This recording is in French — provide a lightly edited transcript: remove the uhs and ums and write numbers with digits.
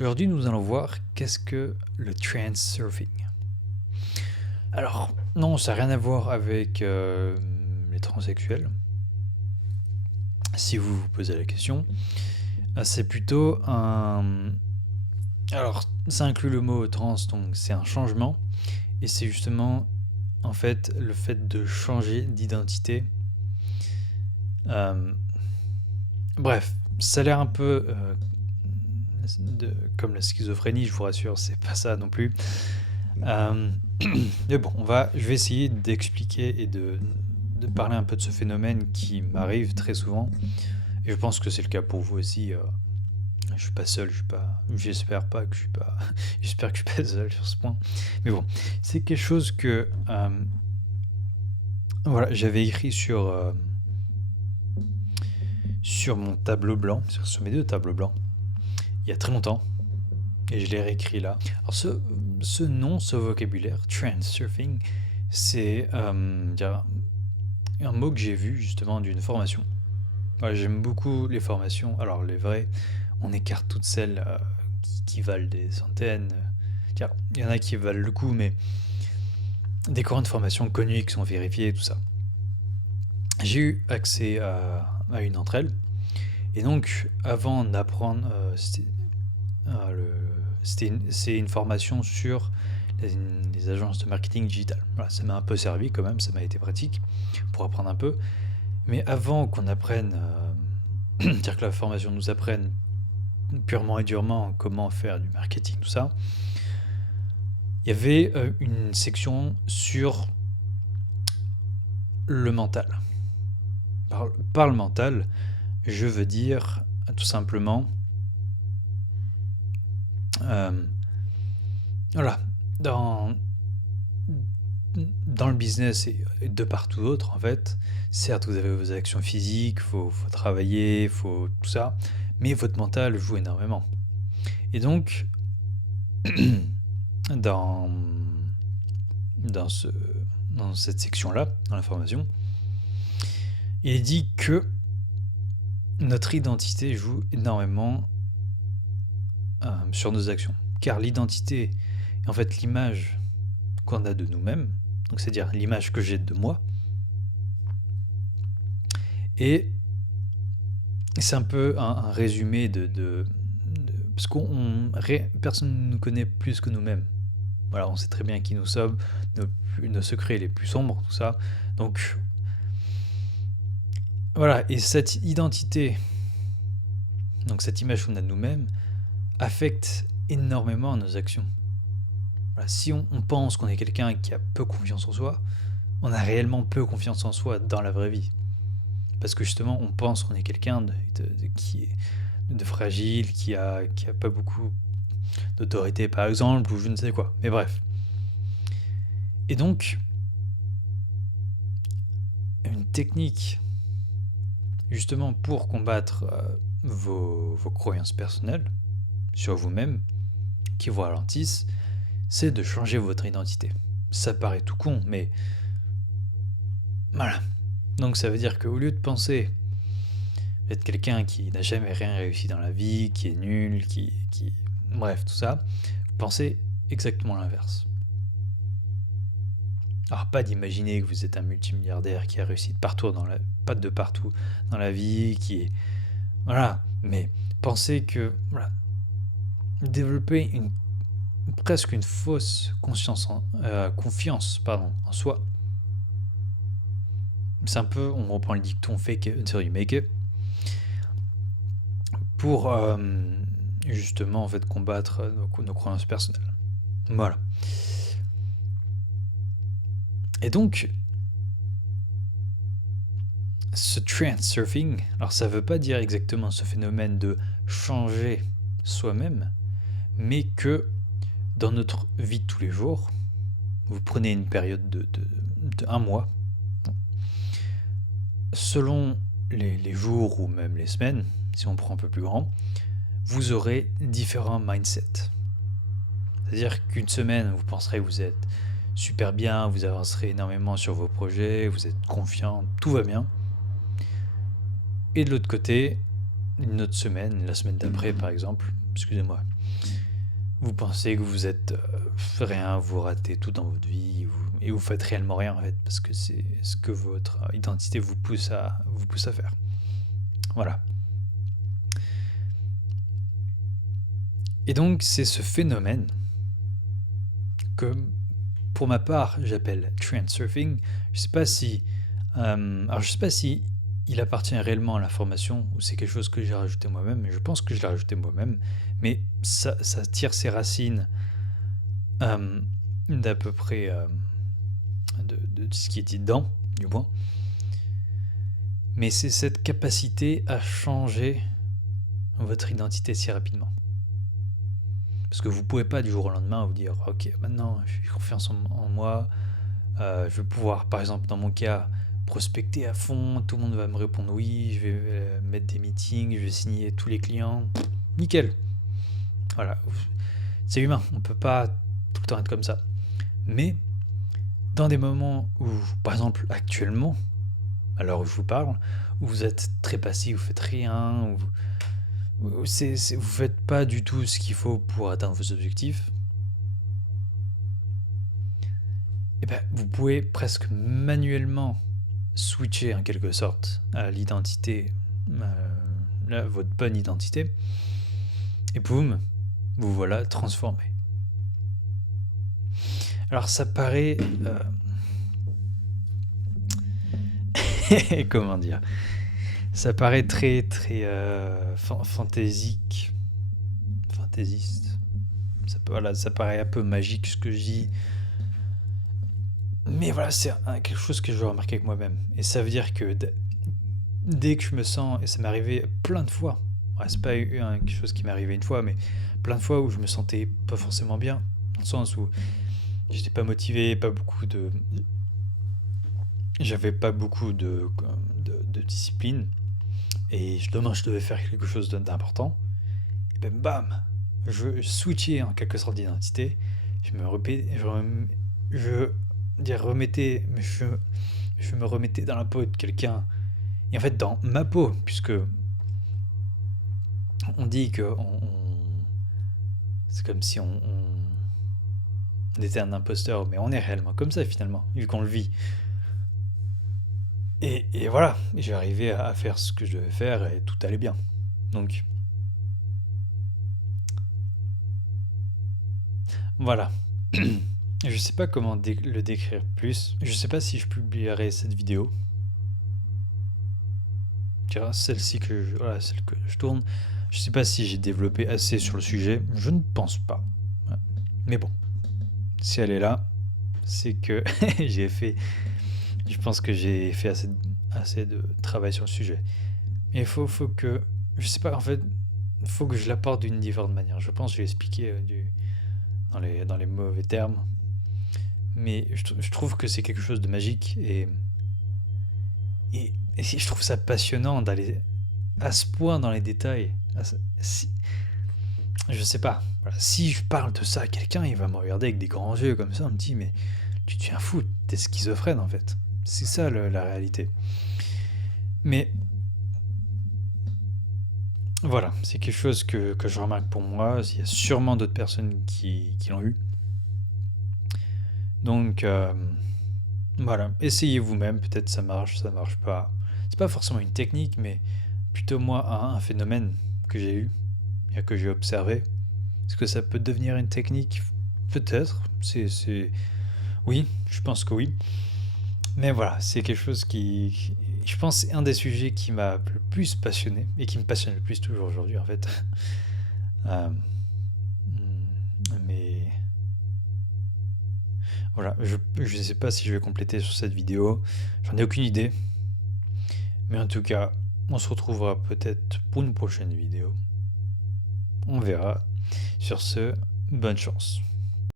Aujourd'hui, nous allons voir qu'est-ce que le transurfing. Alors, non, ça n'a rien à voir avec les transsexuels, si vous vous posez la question. C'est plutôt un... Alors, ça inclut le mot trans, donc c'est un changement, et c'est justement, en fait, le fait de changer d'identité. Euh, Bref, ça a l'air un peu comme la schizophrénie, je vous rassure, c'est pas ça non plus. Euh, mais bon, je vais essayer d'expliquer et de parler un peu de ce phénomène qui m'arrive très souvent. Et je pense que c'est le cas pour vous aussi. Je suis pas seul, j'espère pas que je suis pas, j'espère que je suis pas seul sur ce point. Mais bon, c'est quelque chose que, voilà, j'avais écrit sur mon tableau blanc, sur mes deux tableaux blancs, il y a très longtemps. Et je l'ai réécrit là. Alors ce nom, ce vocabulaire, transurfing, c'est un mot que j'ai vu justement d'une formation. Ouais, j'aime beaucoup les formations. Alors les vraies, on écarte toutes celles qui valent des centaines. Tiens, il y en a qui valent le coup, mais des courants de formation connus qui sont vérifiés, tout ça. J'ai eu accès à une d'entre elles. Et donc, avant d'apprendre, c'est une formation sur les agences de marketing digital. Voilà, ça m'a un peu servi quand même, ça m'a été pratique pour apprendre un peu. Mais avant qu'on apprenne, c'est-à-dire que la formation nous apprenne purement et durement comment faire du marketing, tout ça, il y avait une section sur le mental. Par le mental, je veux dire tout simplement, euh, voilà, dans, dans le business et de partout d'autre, en fait, certes, vous avez vos actions physiques, faut travailler, faut tout ça, mais votre mental joue énormément. Et donc, dans, dans, ce, dans cette section-là, dans la formation, il est dit que notre identité joue énormément sur nos actions. Car l'identité est en fait l'image qu'on a de nous-mêmes, donc c'est-à-dire l'image que j'ai de moi. Et c'est un peu un résumé parce qu'on personne ne nous connaît plus que nous-mêmes. Voilà, on sait très bien qui nous sommes, nos secrets les plus sombres, tout ça. Donc voilà, et cette identité, donc cette image qu'on a de nous-mêmes, affecte énormément nos actions. Voilà, si on pense qu'on est quelqu'un qui a peu confiance en soi, on a réellement peu confiance en soi dans la vraie vie. Parce que justement, on pense qu'on est quelqu'un qui est de fragile, qui a pas beaucoup d'autorité par exemple, ou je ne sais quoi. Mais bref. Et donc, une technique justement pour combattre vos croyances personnelles sur vous-même qui vous ralentissent, c'est de changer votre identité. Ça paraît tout con, mais voilà. Donc ça veut dire qu'au lieu de penser être quelqu'un qui n'a jamais rien réussi dans la vie, qui est nul, bref, tout ça, vous pensez exactement l'inverse. Alors pas d'imaginer que vous êtes un multimilliardaire qui a réussi pas de partout dans la vie, qui est... Voilà, mais pensez que... Voilà, développer presque une fausse confiance en soi. C'est un peu, on reprend le dicton fake it until you make it, pour justement en fait combattre nos croyances personnelles. Voilà. Et donc, ce transurfing, alors ça ne veut pas dire exactement ce phénomène de changer soi-même, mais que dans notre vie de tous les jours, vous prenez une période de un mois, selon les jours ou même les semaines, si on prend un peu plus grand, vous aurez différents mindsets. C'est-à-dire qu'une semaine, vous penserez que vous êtes super bien, vous avancerez énormément sur vos projets, vous êtes confiant, tout va bien. Et de l'autre côté, une autre semaine, la semaine d'après par exemple, excusez-moi, vous pensez que vous êtes rien, vous ratez tout dans votre vie, et vous faites réellement rien en fait, parce que c'est ce que votre identité vous pousse à faire. Voilà. Et donc c'est ce phénomène que, pour ma part, j'appelle trend surfing. Je sais pas si, alors je sais pas si il appartient réellement à la formation ou c'est quelque chose que j'ai rajouté moi-même, mais je pense que je l'ai rajouté moi-même. Mais ça tire ses racines euh, d'à peu près de ce qui est dit dedans, du moins. Mais c'est cette capacité à changer votre identité si rapidement. Parce que vous pouvez pas du jour au lendemain vous dire ok, maintenant j'ai confiance en moi, je vais pouvoir, par exemple dans mon cas, prospecter à fond, tout le monde va me répondre oui, je vais mettre des meetings, je vais signer tous les clients, nickel. Voilà, c'est humain, on peut pas tout le temps être comme ça. Mais dans des moments où, par exemple actuellement, à l'heure où je vous parle, où vous êtes très passif, vous faites rien, vous faites pas du tout ce qu'il faut pour atteindre vos objectifs, et ben, vous pouvez presque manuellement switcher en quelque sorte à l'identité, votre bonne identité, et boum, vous voilà transformé. Alors ça paraît... comment dire, ça paraît très très fantaisiste. Voilà, ça paraît un peu magique ce que je dis. Mais voilà, c'est quelque chose que je veux remarquer avec moi-même. Et ça veut dire que dès que je me sens, et ça m'est arrivé plein de fois, ouais, c'est pas quelque chose qui m'est arrivé une fois, mais plein de fois où je me sentais pas forcément bien, dans le sens où j'étais pas motivé, pas beaucoup de... J'avais pas beaucoup de discipline, et demain je devais faire quelque chose d'important, et ben bam, je switchais en quelque sorte d'identité, je me remettais, remettais, je me remettais dans la peau de quelqu'un, et en fait dans ma peau, puisque on dit que c'est comme si on était un imposteur, mais on est réellement comme ça finalement, vu qu'on le vit. Et voilà, j'ai arrivé à faire ce que je devais faire et tout allait bien. Donc voilà. Je sais pas comment le décrire plus. Je sais pas si je publierai cette vidéo. Celle-ci voilà, celle que je tourne. Je sais pas si j'ai développé assez sur le sujet. Je ne pense pas. Mais bon, si elle est là, c'est que j'ai fait. Je pense que j'ai fait assez de travail sur le sujet. Mais il faut que. Je sais pas, en fait, il faut que je l'apporte d'une différente manière. Je pense que je l'ai expliqué dans les mauvais termes. Mais je trouve que c'est quelque chose de magique et je trouve ça passionnant d'aller à ce point dans les détails. Je sais pas. Voilà, si je parle de ça à quelqu'un, il va me regarder avec des grands yeux comme ça. On me dit, mais tu deviens fou, t'es schizophrène en fait. C'est ça la réalité. Mais voilà, c'est quelque chose que je remarque pour moi. Il y a sûrement d'autres personnes qui l'ont eu. Donc voilà, essayez vous-même, peut-être ça marche pas. C'est pas forcément une technique, mais plutôt moi un phénomène que j'ai eu et que j'ai observé. Est-ce que ça peut devenir une technique? Peut-être. Oui, je pense que oui. Mais voilà, c'est quelque chose je pense, c'est un des sujets qui m'a le plus passionné et qui me passionne le plus toujours aujourd'hui en fait. Euh, mais voilà, je ne sais pas si je vais compléter sur cette vidéo. J'en ai aucune idée. Mais en tout cas, on se retrouvera peut-être pour une prochaine vidéo. On verra. Sur ce, bonne chance.